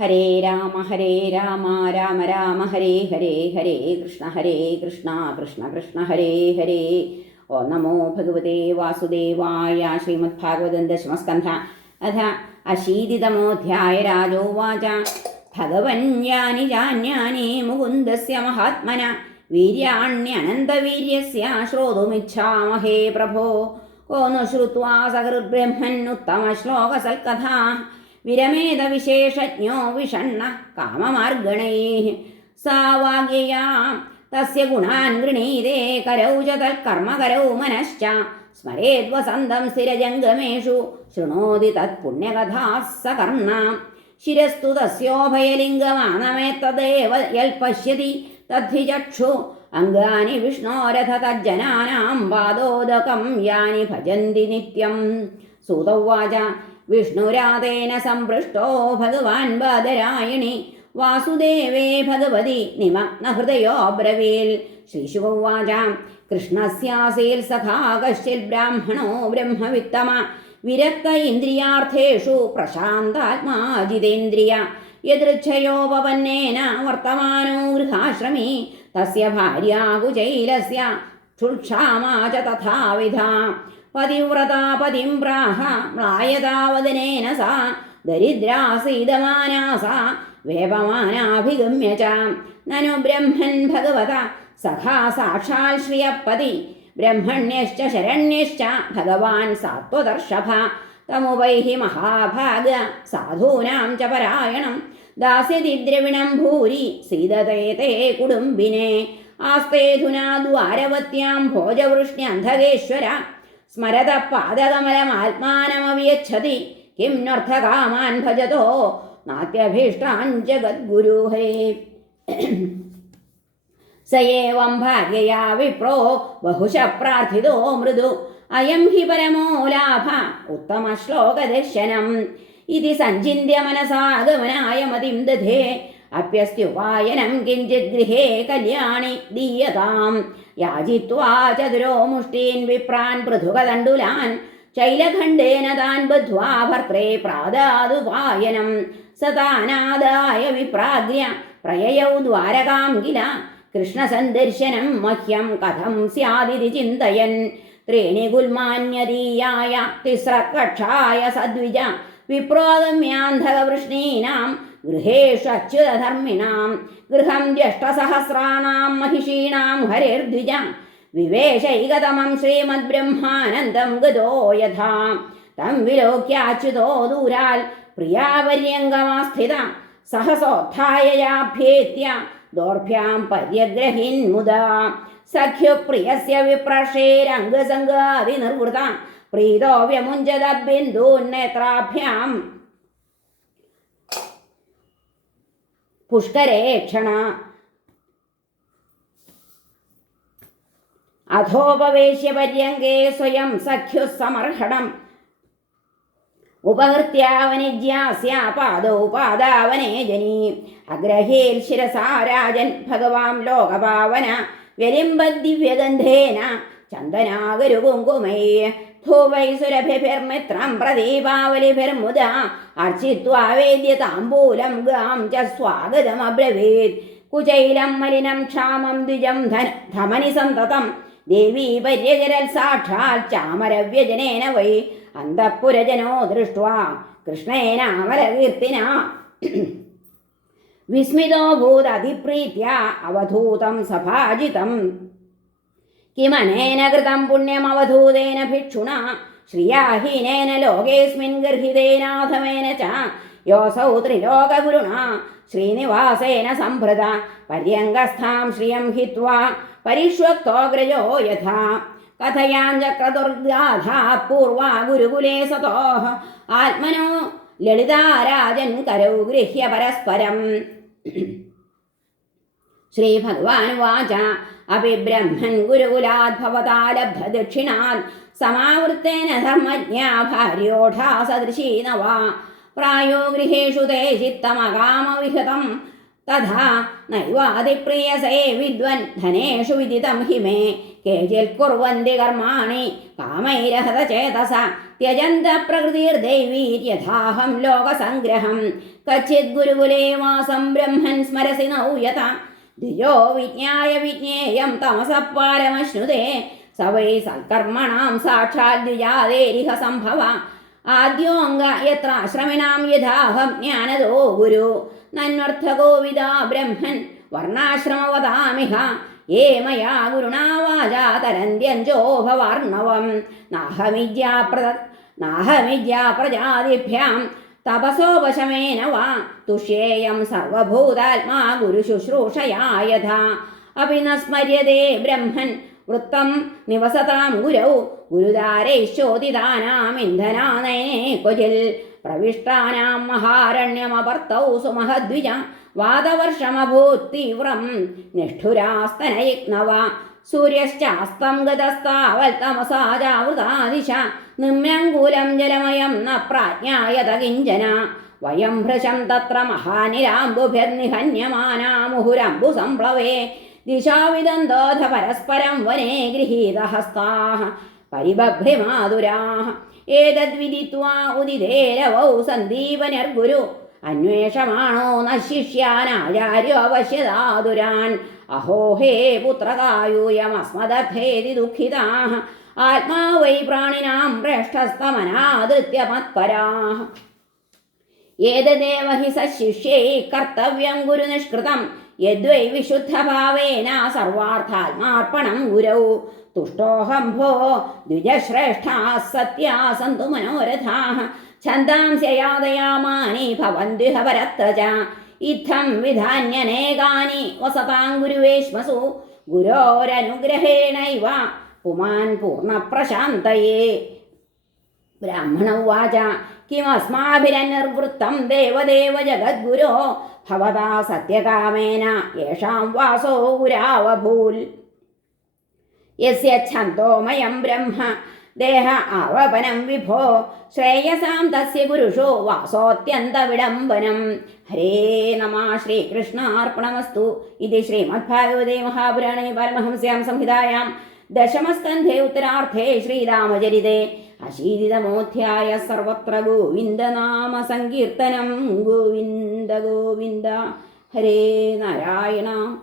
ഹരേ രാമ ഹരേ രാമ രാമ രാമ ഹരേ ഹരേ ഹരേ കൃഷ്ണ ഹരേ കൃഷ്ണ കൃഷ്ണ കൃഷ്ണ ഹരേ ഹരേ. ഓ നമോ ഭഗവതേ വാസുദേവായ ശ്രീമദ്ഭാഗവതം ദശമസ്കന്ധ. അഥ അശീതിതമോധ്യായ രാജോവാച. ഭഗവൻ ജാനി ജാന്യാനി മുകുന്ദസ്യ മഹാത്മന. വീര്യാണ്യനന്തവീര്യസ്യ ശ്രോതുമിച്ഛാമഹേ പ്രഭോ. ഓ നു ശ്രുവാ സഹൃബ്രഹ്മന്നുത്തമ ഉത്തമ ശ്ലോകസൽകഥാ. വിരമേത വിശേഷജ്ഞോ വിഷണ്ണ കാമമാർഗണൈ. സാവാഗ്യയാം തസ്യ ഗുണാൻ ഗൃണീതേ കരൗ ച തൽക്കർമ്മ മനശ്ച. സ്മരേത് വസന്തം സ്ഥിരജംഗമേഷു ശൃണോതി തത് പുണ്യകഥാ സകർണ ശിരസ്തു തസ്യോഭയലിംഗമാനമേ തദേവ യൽ പശ്യതി തദ്ഭിചക്ഷു അംഗാനി വിഷ്ണോരഥ തജ്ജനാനാം പാദോദകം യാനി ഭജന്തി നിത്യം. സൂതൗവാച വിഷ്ണുരാധേന സംപൃഷ്ടോ ഭഗവാൻ ബാധരായണി വാസുദേവേ ഭഗവതി നിമഗ്ന ഹൃദയോ ബ്രവീൽ. ശ്രീശുവാച കൃഷ്ണസ്യാസീൽ സഖാ കശ്ചിൽ ബ്രാഹ്മണോ ബ്രഹ്മവിത്തമ. വിരക്ത ഇന്ദ്രിയാർത്ഥേഷു പ്രശാന്താത്മാ ജിതേന്ദ്രിയ യദൃച്ഛയോപവന്നേന വർത്തമാനോ ഗൃഹാശ്രമീ. തസ്യ ഭാര്യാകുചൈലസ്യ ക്ഷുക്ഷാമാ ച തഥാവിധ. പതിവ്രതാപതിം പ്രാഹ മ്ലായതാവദനേന സാ ദരിദ്രാസീതമാനാ സാ വേപമാനാഭിഗമ്യ ച നനു ബ്രഹ്മൻ ഭഗവത സഖാ സാക്ഷാൽ ശ്രിയപ്പതി ബ്രഹ്മണ്യശ്ച ശരണ്യശ്ച ഭഗവാൻ സാത്വദർശഭ. തമുപൈഹി മഹാഭാഗ സാധൂനാം ച പരായണം ദാസ്യതി ദ്രവിണം ഭൂരി സീതതേ തേ കുടുംബിനെ. ആസ്തേധുനാ ദ്വാരവത്യാം ഭോജവൃഷ്ണ്യന്ധകേശ്വര സ്മരത പാദകമലം ആത്മാനമവിയച്ഛതി കിം നർത്ഥകാമാൻ ഭജതോ നാത്യഭീഷ്ടാൻ ജഗദ്ഗുരുഹേ സയേവം ഭാഗ്യയാ വിപ്രോ ബഹുശ പ്രാർത്ഥിതോ മൃദു അയം ഹി പരമോ ലാഭ ഉത്തമ ശ്ലോകദർശനം ഇതി സഞ്ചിന്യ മനസാഗമനായ മതിം ദധേ അപ്യസ്ത്യുപായനം കിഞ്ചിത് ഗൃഹേ കല്യാണി ദീയതാം യാചിത്വാ ചതുരോ മുഷ്ടീൻ വിപ്രാൻ പൃഥുകതണ്ടുലാൻ. ശൈലഖണ്ഡേന താൻ ബദ്ധ്വാ ഭർത്രേ പ്രാതാതുപായനം സതാനാദായ വിപ്രാഗ്യ പ്രയയൗ ദ്വാരകാം കില കൃഷ്ണസന്ദർശനം മഹ്യം കഥം സ്യാതിരി ചിന്തയൻ. ത്രീണി ഗുൽമാന്യതീയായ തിസ്രകക്ഷായ സദ്വിജ വിപ്രോഗമ്യാന്ധകവൃഷ്ണീനാം ഗൃഹേഷു അച്യുതധർമ്മിണാം. ഗൃഹം ജ്യേഷ്ഠസഹസ്രാണാം മഹിഷീണാം ഹരേർദ്വിജാം. വിവേശൈകതമം ശ്രീമദ്ബ്രഹ്മാനന്ദം ഗതോ യഥാം. തം വിലോക്യാച്യുതോ ദൂരാൽ പ്രിയാപര്യങ്കമാസ്ഥിത സഹസോത്ഥായയാഭ്യേത്യ ദോർഭ്യാം പര്യഗ്രഹിൻ മുദാ. സഖ്യുപ്രിയസ്യ വിപ്രഷേരംഗസംഗാവിനിർവൃത പ്രീതോ വ്യമുഞ്ചത ബിന്ദൂന്നേത്രാഭ്യാം പുഷ്കരേക്ഷണ അധോപവേശ്യ പര്യങ്കേ സ്വയം സഖ്യു സമർഹണം ഉപകൃത്യാവനിജ്യാസ്യാപാദോ ജനീ അഗ്രഹേൽ ശിരസാരാജൻ ഭഗവാം ലോകപാവന വ്യലിംബദിവ്യഗന്ധേന ചന്ദനാഗരു കുങ്കുമേ ഭൂവൈസുരഭിഭിർമിത്രം പ്രദീപാവലിഭിർമുദ. അർച്ചിത്വേദ്യ താമ്പൂലം ഗാം ച സ്വാഗതമബ്രവീത് കുചൈലം മലിനം ക്ഷാമം ദ്വിജം ധന ധമനി സന്തതം. ദേവീ പര്യജരൽ സാക്ഷാൽ ചാമരവ്യജനേന വൈ. അന്തഃപുരജനോ ദൃഷ്ട്വാ. കൃഷ്ണേനാമരകീർത്തിന. വിസ്മിതോ ഭൂതതിപ്രീത്യ അവധൂതം സഭാജിതം. കിമനേന കൃതം പുണ്യമവധൂതേന ഭിക്ഷുണ ശ്രിയാഹീനേന ലോകേസ്മിൻ ഗർഹിതേനാഥമേന ച യോസൗ ത്രിലോകഗുരുണ ശ്രീനിവാസേന സംഭൃത പര്യങ്കസ്ഥാം ശ്രിയം ഹിത്വാ പരിഷ്വക്തോഗ്രജോ യഥാ കഥയാഞ്ചക്രദുർഗാധാ പൂർവ ഗുരുകുലേ സതോഹ ആത്മനോ ലളിതാരാജൻ കരൗ ഗൃഹ്യ പരസ്പരം ശ്രീഭഗവാൻ ശ്രീഭഗവാനുവാച लब्धदक्षिणात् समावृत्तेन धर्मज्ञा भार्योढा सदृशी न वा प्रायो गृहेषु ते चित्तमकामविहतं തഥാ നൈവാതിപ്രിയസേ വിദ്വൻ ധനേഷു വിദിതം हि मे केचित् कुर्वन्ति कर्माणि कामैरहतचेतस त्यजन्त प्रकृतिर्दैवीर्यथाहं लोकसङ्ग्रहं कच्चित् गुरुकुले वासं ब्रह्मन् स्मरसि नौ यथा ധിയോ വിജ്ഞായ വിജ്ഞേയം തമസപ്പാലമശ്നുതേ. സ വൈ സൽക്കർമ്മണം സാക്ഷാൽ ദ്വിജാതേരിഹ സംഭവ. ആദ്യോംഗ എത്ര അശ്രമിനാം യഥാഹം ജ്ഞാനതോ ഗുരു. നന്വർത്ഥഗോവിദ ബ്രഹ്മൻ വർണാശ്രമവതാമിഹ. ഏ മയാ ഗുരുണാവാചാ തരന്ത്യഞ്ചോ ഭവാർണവം. നാഹമിജ്യാപ്രദ നാഹമിജ്യാപ്രജാതിഭ്യാം തപസോപശമേന വാ. തുഷ്യേയം സർവഭൂതാത്മാ ഗുരുശുശ്രൂഷയാ യഥാ അപി ന സ്മര്യതേ ബ്രഹ്മൻ വൃത്തം നിവസതാം ഗുരൗ. ഗുരുദാരൈശ്ചോദിതാനാമിന്ധനാനയനെ ക്വചിൽ പ്രവിഷ്ടാനാം മഹാരണ്യമപർത്തൗ സുമഹദ്വിജ. വാദവർഷമഭൂത് തീവ്രം നിഷ്ഠുരാസ്തനയിഗ്നവ. സൂര്യശ്ചാസ്തം ഗതസ്താവൽ തമസാജാവൃതാദിശ നിമ്യങ്കൂലം ജലമയം ന പ്രാജ്ഞായത കിഞ്ചന. വയം ഭൃശം തത്ര മഹാനിരാംബുഭിർനിഹന്യമാനാ മുഹുരംബു സംപ്ലവേ. ദിശാവിദന്തോധ പരസ്പരം വനേ ഗൃഹീതഹസ്താः പരിബഭ്രിമാതുരാः ഏതദ്വിദിത്വാ ഉദിതേരവൗ സന്ദീപനർഗുരു. അന്വേഷമാണോ നശിഷ്യാനാചാര്യോ അവശ്യതാതുരാൻ അഹോ ഹേ പുത്രകായൂയമസ്മദർത്ഥേതി ദുഃഖിതാः ആത്മാ വൈ പ്രാണിനാം പ്രേഷ്ഠസ്തമനാദൃത്യ മത്പരാः ഏതദേവ ഹി സശിഷ്യൈ കർത്തവ്യം ഗുരുനിഷ്കൃതം യദ്വൈ വിശുദ്ധഭാവേന സർവാർത്ഥാത്മാർപ്പണം ഗുരൗ. തുഷ്ടോഹം ഭോ. ദ്വിജശ്രേഷ്ഠാ സത്യാ സന്തു മനോരഥാ. ഛന്ദാംസ്യയാതയാമാനി ഭവന്ത്യുഹ പരത്ര ച ഇത്തം വിധാന്യനേകാനി വസതാം ഗുരുവേശ്മസു ഗുരോരനുഗ്രഹേണൈവ പുമാൻ പൂർണപ്രശാന്തയേ ബ്രാഹ്മണ ഉവാച. കിമസ്മാഭിരനിർവൃത്തം ദേവദേവ ജഗദ്ഗുരോ. ഭവതാ സത്യകാമേന യേഷാം വാസോ ഗുരാവഭൂൽ യസ്യ ബ്രഹ്മ. ദേഹ ആവപനം വിഭോ. ശ്രേയസാം തസ്യ ഗുരുഷോ വാസോത്യന്തവിഡംബനം ഹരേ നമ ശ്രീകൃഷ്ണാർപ്പണമസ്തു. ഇത് ശ്രീമദ്ഭാഗവതേ മഹാപുരാണേ പരമഹംസ്യാം സംഹിതായാം. ദശമസ്കന്ധേ ഉത്തരാർത്ഥേ ശ്രീരാമചരിതേ. അശീതിതമോധ്യായ സർവത്ര ഗോവിന്ദനാമ സങ്കീർത്തനം ഗോവിന്ദ ഗോവിന്ദ. ഹരേ നാരായണ.